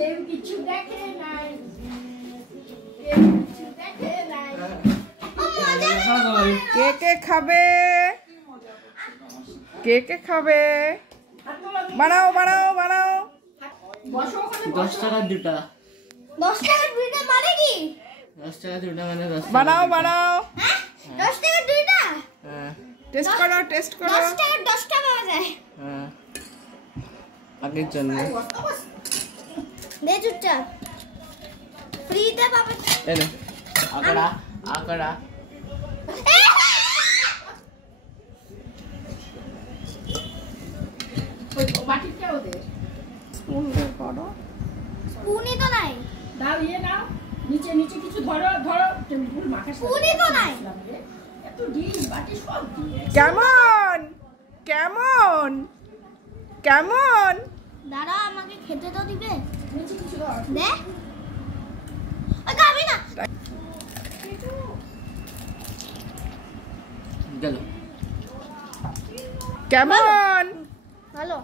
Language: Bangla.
কেউ কিছু দেখে নাই, কে কে খাবে? কে কে খাবে? বানাও বানাও বানাও। 10 টাকার দুটা। 10 টাকার দুইটা মানে কি? 10 টাকার দুটা মানে 10 টাকা। বানাও বানাও। 10 টাকার দুইটা? হ্যাঁ। টেস্ট করো টেস্ট করো। 10 টাকার 10টা পাওয়া যায়। হ্যাঁ। আগের জন্য। দে চুপচাপ। ফ্রিতে পাবে। এই নে। আকড়া আকড়া। বাটিটাও দে। স্পুন বের করো। স্পুনই তো নাই। দাও ইয়ে নাও, নিচে নিচে কিছু ধরো ধরো, টেবিল মাখা। স্পুনই তো নাই। এত ডিশ বাটি সব দিয়ে। কেমন কেমন কেমন? দাঁড়া আমাকে খেতে তো দিবে। নিচে কিছু দাও। দে। ওই খাবি না। গেল। কেমন? ভালো।